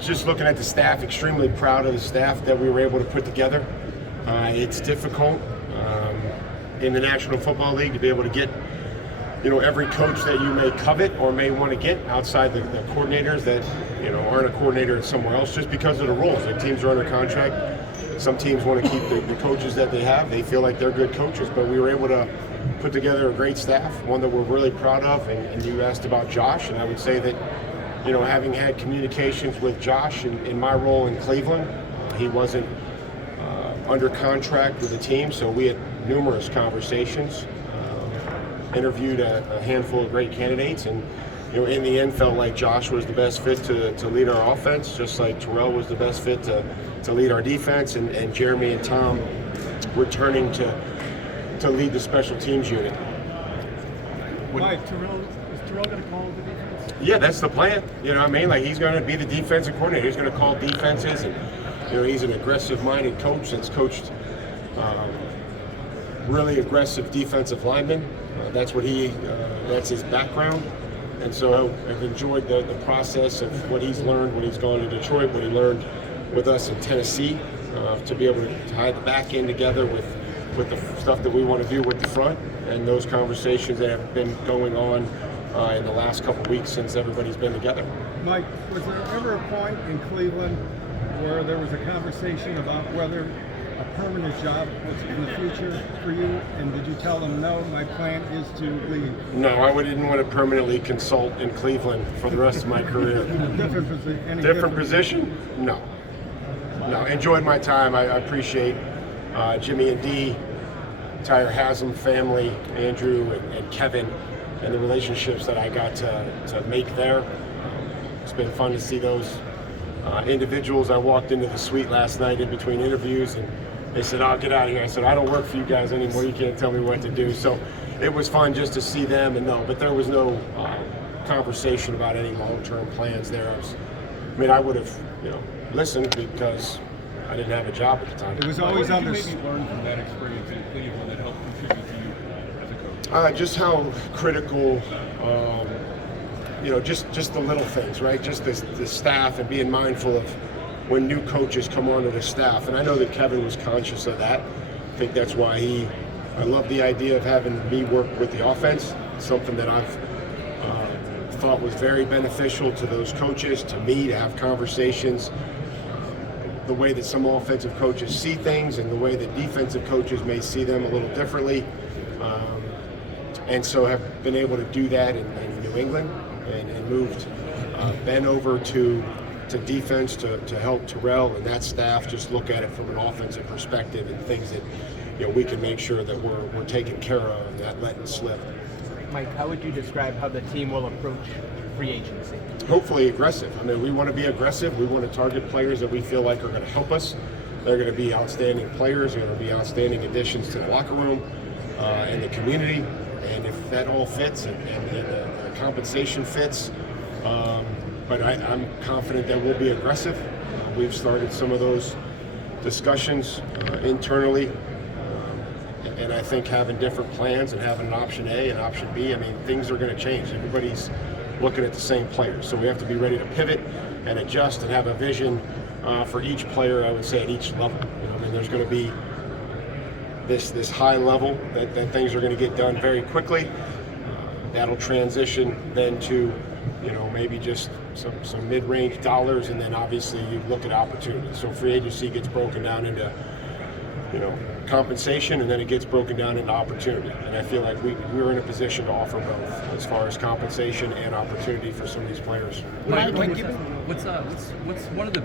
Just looking at the staff, extremely proud of the staff that we were able to put together. It's difficult in the National Football League to be able to get, every coach that you may covet or may want to get outside the coordinators that, aren't a coordinator somewhere else just because of the rules. Like, teams are under contract. Some teams want to keep the coaches that they have. They feel like they're good coaches, but we were able to put together a great staff, one that we're really proud of. And you asked about Josh, and I would say that, having had communications with Josh in my role in Cleveland, he wasn't under contract with the team, so we had numerous conversations, interviewed a handful of great candidates, and in the end felt like Josh was the best fit to lead our offense, just like Terrell was the best fit to lead our defense, and Jeremy and Tom returning to lead the special teams unit. Mike, is Terrell going to call the defense? Yeah, that's the plan. Like, he's going to be the defensive coordinator. He's going to call defenses, and he's an aggressive-minded coach that's coached really aggressive defensive linemen. That's his background. And so I've enjoyed the process of what he's learned when he's gone to Detroit, what he learned with us in Tennessee, to be able to tie the back end together with the stuff that we want to do with the front, and those conversations that have been going on in the last couple of weeks since everybody's been together. Mike, was there ever a point in Cleveland where there was a conversation about whether a permanent job was in the future for you, and did you tell them, no, my plan is to leave? No, I didn't want to permanently consult in Cleveland for the rest of my career. Different position? No. Enjoyed my time. I appreciate Jimmy and Dee, Tyre Haslam family, Andrew and Kevin, and the relationships that I got to make there. It's been fun to see those individuals. I walked into the suite last night in between interviews, and they said, "I'll get out of here." I said, "I don't work for you guys anymore. You can't tell me what to do." So it was fun just to see them, but there was no conversation about any long-term plans there. I would have, listened, because I didn't have a job at the time. It was always What did you maybe learn from that experience in Cleveland that helped contribute to you as a coach? Just how critical, just the little things, right? Just the staff, and being mindful of when new coaches come onto the staff. And I know that Kevin was conscious of that. I think that's why I love the idea of having me work with the offense, something that I've thought was very beneficial to those coaches, to me, to have conversations, the way that some offensive coaches see things and the way that defensive coaches may see them a little differently. And so have been able to do that in New England, and moved Ben over to defense to help Terrell and that staff just look at it from an offensive perspective, and things that we can make sure that we're taking care of and not letting slip. Mike, how would you describe how the team will approach free agency? Hopefully aggressive. We want to be aggressive. We want to target players that we feel like are going to help us. They're going to be outstanding players. They're going to be outstanding additions to the locker room and the community. And if that all fits and the compensation fits, but I'm confident that we'll be aggressive. We've started some of those discussions internally. And I think having different plans and having an option A and option B, things are going to change. Everybody's looking at the same players. So we have to be ready to pivot and adjust and have a vision for each player, I would say, at each level. There's going to be this high level that things are going to get done very quickly. That'll transition then to, maybe just some mid-range dollars, and then obviously you look at opportunities. So free agency gets broken down into, compensation, and then it gets broken down into opportunity. And I feel like we're in a position to offer both as far as compensation and opportunity for some of these players. What's one of the